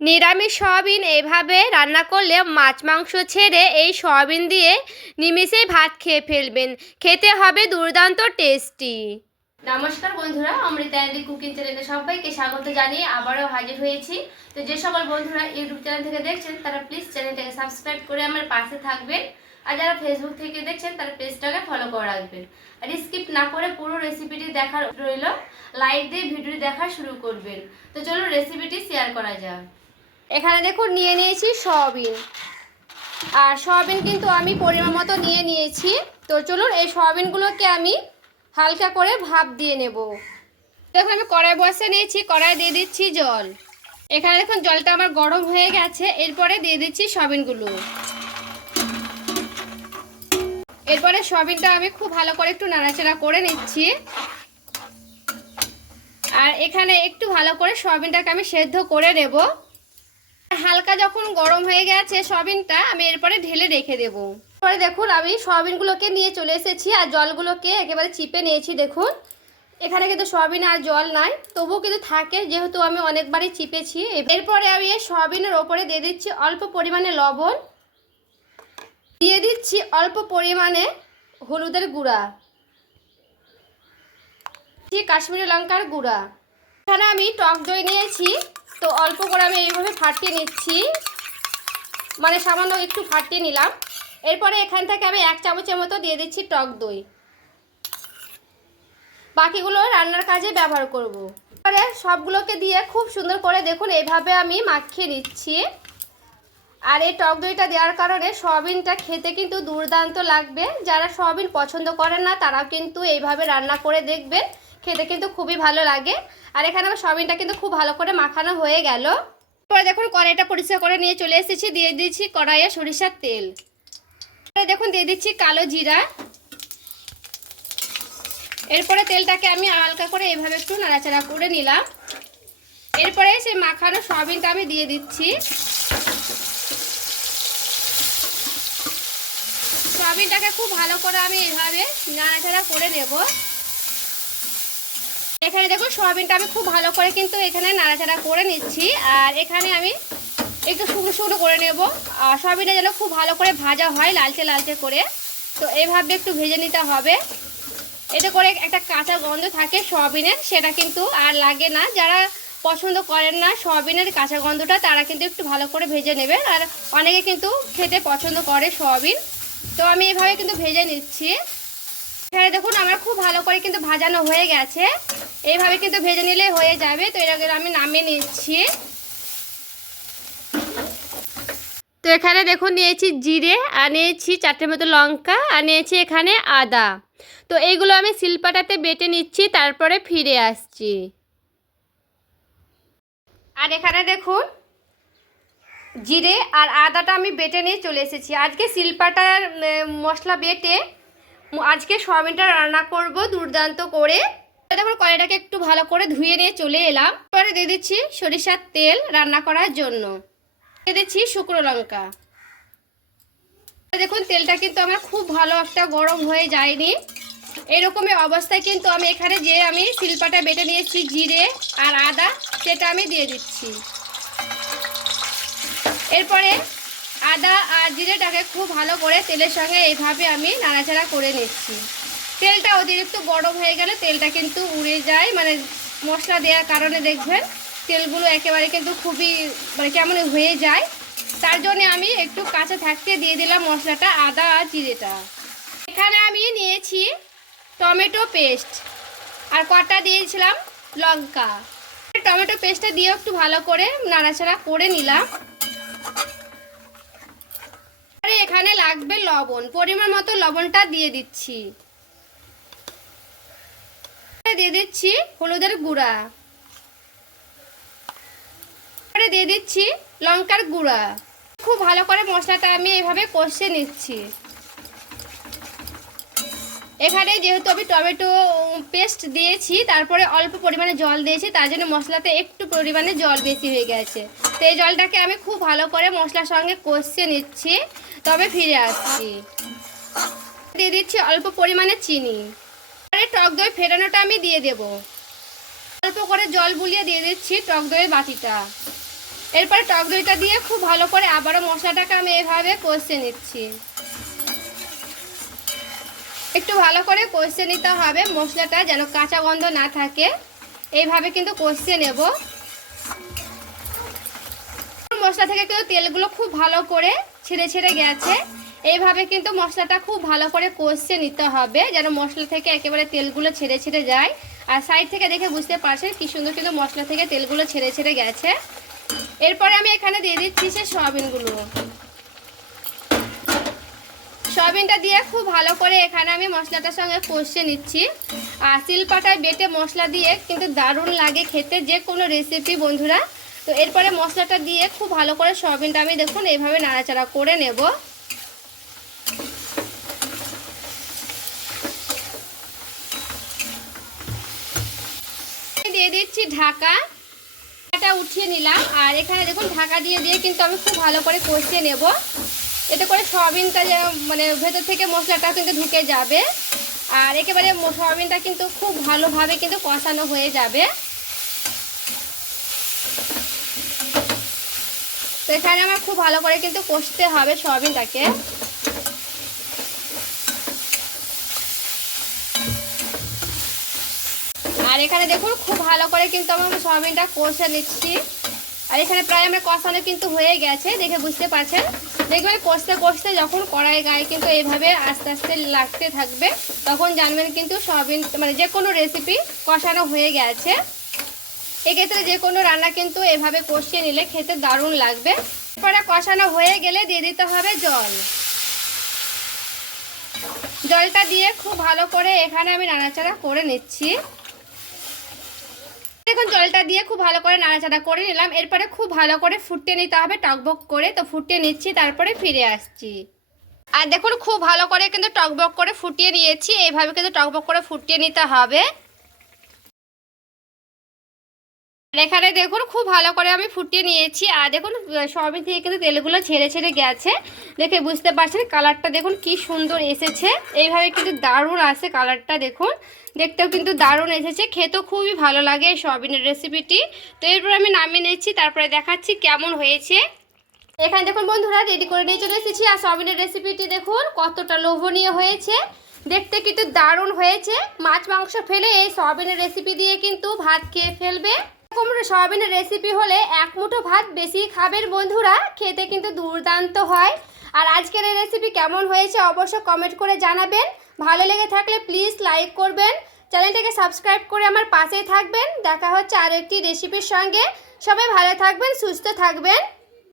নিরামিষ সয়াবিন এইভাবে রান্না করলে মাছ মাংস ছেড়ে এই সয়াবিন দিয়ে নিমিষেই ভাত খেয়ে ফেলবেন। খেতে হবে দুর্দান্ত টেস্টি। নমস্কার বন্ধুরা, অমৃতায়নী কুকিং চ্যানেলে সবাইকে স্বাগত জানিয়ে আবারও হাজির হয়েছি। তো যে সকল বন্ধুরা ইউটিউব চ্যানেল থেকে দেখছেন তারা প্লিজ চ্যানেলটাকে সাবস্ক্রাইব করে আমার পাশে থাকবেন, আর যারা ফেসবুক থেকে দেখছেন তারা পেজটাকে ফলো করে রাখবেন। আর স্কিপ না করে পুরো রেসিপিটি দেখার রইল, লাইক দিয়ে ভিডিওটি দেখা শুরু করবেন। তো চলো রেসিপিটি শেয়ার করা যাক। এখানে দেখুন নিয়ে নিয়েছি সয়াবিন, আর সয়াবিন কিন্তু আমি পরিমাণ মতো নিয়ে নিয়েছি। তো চলুন এই সয়াবিনগুলোকে আমি হালকা করে ভাপ দিয়ে নেব। দেখুন আমি কড়াই বসে নিয়েছি, কড়াই দিয়ে দিচ্ছি জল। এখানে দেখুন জলটা আমার গরম হয়ে গেছে, এরপরে দিয়ে দিচ্ছি সয়াবিনগুলো। এরপরে সয়াবিনটা আমি খুব ভালো করে একটু নাড়াচাড়া করে নিচ্ছি। আর এখানে একটু ভালো করে সয়াবিনটাকে আমি সেদ্ধ করে নেব। হালকা যখন গরম হয়ে গেছে সয়াবিনটা, আমি এরপরে ঢেলে রেখে দেব। পরে দেখুন আমি সয়াবিনগুলোকে নিয়ে চলে এসেছি আর জলগুলোকে একেবারে চিপে নিয়েছি। দেখুন এখানে কিন্তু সয়াবিনে আর জল নাই, তবুও কিন্তু থাকে, যেহেতু আমি অনেকবারই চিপেছি। এরপরে আমি এই সয়াবিনের ওপরে দিয়ে দিচ্ছি অল্প পরিমাণে লবণ, দিয়ে দিচ্ছি অল্প পরিমাণে হলুদের গুঁড়া, কাশ্মীরি লঙ্কার গুঁড়া। এখানে আমি টক দই নিয়েছি, তো অল্প করে আমি এইভাবে ফাটিয়ে নিচ্ছি, মানে সামান্য একটু ফাটিয়ে নিলাম। এরপরে এখান থেকে আমি 1 চামচের মতো দিয়ে দিচ্ছি টক দই। বাকিগুলো রান্নার কাজে ব্যবহার করব। এবারে সবগুলোকে দিয়ে খুব সুন্দর করে দেখুন এইভাবে আমি মাখিয়ে নিচ্ছি। আর এই টক দইটা দেওয়ার কারণে সয়াবিনটা খেতে কিন্তু দুর্দান্ত লাগবে। যারা সয়াবিন পছন্দ করেন না তারাও কিন্তু এইভাবে রান্না করে দেখবেন, খেতে কিন্তু খুবই ভালো লাগে। আর এখানে আমার সয়াবিনটা কিন্তু খুব ভালো করে মাখানো হয়ে গেল। এরপরে দেখুন কড়াইটা পরিষ্কার করে নিয়ে চলে এসেছি, দিয়ে দিচ্ছি কড়াইয়ে সরিষার তেল। দেখুন দিয়ে দিচ্ছি কালো জিরা। এরপরে তেলটাকে আমি হালকা করে এভাবে একটু নাড়াচাড়া করে নিলাম। এরপরে সেই মাখানো সয়াবিনটা আমি দিয়ে দিচ্ছি। সয়াবিনটাকে খুব ভালো করে আমি এইভাবে নাড়াচাড়া করে নেব। এখানে দেখুন সয়াবিনটা আমি খুব ভালো করে কিন্তু এখানে নাড়াচাড়া করে নিচ্ছি। আর এখানে আমি একটু শুকনো শুকনো করে নেব, আর সয়াবিনটা যেন খুব ভালো করে ভাজা হয় লালচে লালচে করে। তো এইভাবে একটু ভেজে নিতে হবে, এতে করে একটা কাঁচা গন্ধ থাকে সয়াবিনের, সেটা কিন্তু আর লাগে না। যারা পছন্দ করেন না সয়াবিনের কাঁচা গন্ধটা, তারা কিন্তু একটু ভালো করে ভেজে নেবেন। আর অনেকে কিন্তু খেতে পছন্দ করে সয়াবিন, তো আমি এইভাবে কিন্তু ভেজে নিচ্ছি। এখানে দেখুন আমার খুব ভালো করে কিন্তু ভাজানো হয়ে গেছে, এইভাবে কিন্তু ভেজে নিলে হয়ে যাবে। তো এটাকে আমি নামিয়ে নিচ্ছি। তো এখানে দেখুন নিয়েছি জিরে, আর নিয়েছি 4টের মতো লঙ্কা, আর নিয়েছি এখানে আদা। তো এইগুলো আমি শিলপাটাতে বেটে নিচ্ছি, তারপরে ফিরে আসছি। আর এখানে দেখুন জিরে আর আদাটা আমি বেটে নিয়ে চলে এসেছি। আজকে শিলপাটার মশলা বেটে আজকে সয়াবিনটা রান্না করব দুর্দান্ত করে। দেখুন কড়াইটাকে একটু ভালো করে ধুয়ে নিয়ে চলে এলাম। পরে দিয়ে দিচ্ছি সরিষার তেল রান্না করার জন্য, দিয়ে দিচ্ছি শুকনো লঙ্কা। দেখুন তেলটা কিন্তু আমার খুব ভালো একটা গরম হয়ে যায়নি, এরকমই অবস্থায় কিন্তু আমি এখানে যে আমি শিলপাটা বেটে নিয়েছি জিরে আর আদা, সেটা আমি দিয়ে দিচ্ছি। এরপরে আদা আর জিরেটাকে খুব ভালো করে তেলের সঙ্গে এইভাবে আমি নাড়াচাড়া করে নিচ্ছি। তেলটা অতিরিক্ত গরম হয়ে গেলে তেলটা কিন্তু উড়ে যায়, মানে মশলা দেওয়ার কারণে দেখবেন তেলগুলো একেবারে কিন্তু খুবই মানে কেমন হয়ে যায়। তার জন্য আমি একটু কাঁচা থাকতে দিয়ে দিলাম মশলাটা, আদা আর জিরেটা। এখানে আমি নিয়েছি টমেটো পেস্ট, আর কটা দিয়েছিলাম লঙ্কা। টমেটো পেস্টটা দিয়ে একটু ভালো করে নাড়াচাড়া করে নিলাম। আর এখানে লাগবে লবণ, পরিমাণ মতো লবণটা দিয়ে দিচ্ছি। দিয়ে দিচ্ছি হলুদের গুঁড়া, দিয়ে দিচ্ছি লঙ্কার গুঁড়া। খুব ভালো করে মশলাটা আমি এইভাবে কষে নিচ্ছি। এখানে যেহেতু আমি টমেটো পেস্ট দিয়েছি, তারপরে অল্প পরিমাণে জল দিয়েছি, তার জন্য মশলাতে একটু পরিমাণে জল বেশি হয়ে গেছে। তো এই জলটাকে আমি খুব ভালো করে মশলার সঙ্গে কষে নিচ্ছি, তবে ফিরে আসছি। দিয়ে দিচ্ছি অল্প পরিমাণে চিনি। আর টক দই ফেটানোটা আমি দিয়ে দেব। অল্প করে জল বুলিয়ে দিয়ে দিচ্ছি টক দইয়ের বাটিটা। এরপরে টক দইটা দিয়ে খুব ভালো করে আবারও মশলাটাকে আমি এভাবে কষে নিচ্ছি। একটু ভালো করে কষে নিতে হবে মশলাটা, যেন কাঁচা গন্ধ না থাকে। এইভাবে কিন্তু কষে নেব। মশলা থেকে কিন্তু তেলগুলো খুব ভালো করে ছেড়ে ছেড়ে গেছে। এইভাবে কিন্তু মশলাটা খুব ভালো করে কষে নিতে হবে, যেন মশলা থেকে একেবারে তেলগুলো ছেড়ে ছেড়ে যায়। আর সাইড থেকে দেখে বুঝতে পারছেন কি সুন্দর কিন্তু মশলা থেকে তেলগুলো ছেড়ে ছেড়ে গেছে। এরপরে আমি এখানে দিয়ে দিচ্ছি সে সয়াবিনগুলো। সয়াবিনটা দিয়ে খুব ভালো করে এখানে আমি মশলাটার সঙ্গে কষে নিচ্ছি। আর শিলপাটায় বেটে মশলা দিয়ে কিন্তু দারুণ লাগে খেতে যে কোনো রেসিপি বন্ধুরা। তো এরপরে মশলাটা দিয়ে খুব ভালো করে সয়াবিনটা আমি দেখুন এইভাবে নাড়াচাড়া করে নেব। দিয়ে দিচ্ছি ঢাকা, উঠিয়ে নিলাম। আর এখানে দেখুন ঢাকা দিয়ে দিয়ে কিন্তু আমি খুব ভালো করে কষিয়ে নেব। এতে করে সয়াবিনটা মানে ভেতর থেকে মশলাটা কিন্তু ঢুকে যাবে। আর একেবারে সয়াবিনটা কিন্তু খুব ভালোভাবে কিন্তু কষানো হয়ে যাবে। তো এখানে আমার খুব ভালো করে কিন্তু কষতে হবে সয়াবিনটাকে। আর এখানে দেখুন খুব ভালো করে কিন্তু আমি সয়াবিনটা কষে নিচ্ছি। আর এখানে প্রায় আমার কষানো কিন্তু হয়ে গেছে, দেখে বুঝতে পারছেন। দেখবেন কষতে কষতে যখন কড়াই গায়ে কিন্তু এইভাবে আস্তে আস্তে লাগতে থাকবে, তখন জানবেন কিন্তু সয়াবিন মানে যে কোনো রেসিপি কষানো হয়ে গেছে। এক্ষেত্রে যে কোনো রান্না কিন্তু এভাবে কষিয়ে নিলে খেতে দারুণ লাগবে। এরপরে কষানো হয়ে গেলে দিয়ে দিতে হবে জল। জলটা দিয়ে খুব ভালো করে এখানে আমি নাড়াচাড়া করে নিচ্ছি। দেখুন জলটা দিয়ে খুব ভালো করে নাড়াচাড়া করে নিলাম। এরপরে খুব ভালো করে ফুটিয়ে নিতে হবে টকবক করে। তো ফুটিয়ে নিচ্ছি, তারপরে ফিরে আসছি। আর দেখুন খুব ভালো করে কিন্তু টকবক করে ফুটিয়ে নিয়েছি। এইভাবে কিন্তু টকবক করে ফুটিয়ে নিতে হবে। এখানে দেখুন খুব ভালো করে আমি ফুটিয়ে নিয়েছি। আর দেখুন সয়াবিন থেকে কিন্তু তেলগুলো ছেড়ে ছেড়ে গেছে, দেখে বুঝতে পারছেন। কালারটা দেখুন কি সুন্দর এসেছে। এইভাবে কিন্তু দারুণ আসে কালারটা, দেখুন দেখতেও কিন্তু দারুণ এসেছে। খেতেও খুবই ভালো লাগে এই সয়াবিনের রেসিপিটি। তো এরপর আমি নামিয়ে নিচ্ছি, তারপরে দেখাচ্ছি কেমন হয়েছে। এখানে দেখুন বন্ধুরা রেডি করে নিয়ে চলে এসেছি। আর সয়াবিনের রেসিপিটি দেখুন কতটা লোভনীয় হয়েছে, দেখতে কিন্তু দারুণ হয়েছে। মাছ মাংস ফেলে এই সয়াবিনের রেসিপি দিয়ে কিন্তু ভাত খেয়ে ফেলবে। সয়াবিনের রেসিপি হলে এক মুঠো ভাত বেশি খাবেন বন্ধুরা, খেতে কিন্তু দুর্দান্ত হয়। আর আজকের এই রেসিপি কেমন হয়েছে অবশ্যই কমেন্ট করে জানাবেন। ভালো লেগে থাকলে প্লিজ লাইক করবেন, চ্যানেলটাকে সাবস্ক্রাইব করে আমার পাশেই থাকবেন। দেখা হচ্ছে আরেকটি রেসিপির সঙ্গে। সবাই ভালো থাকবেন, সুস্থ থাকবেন।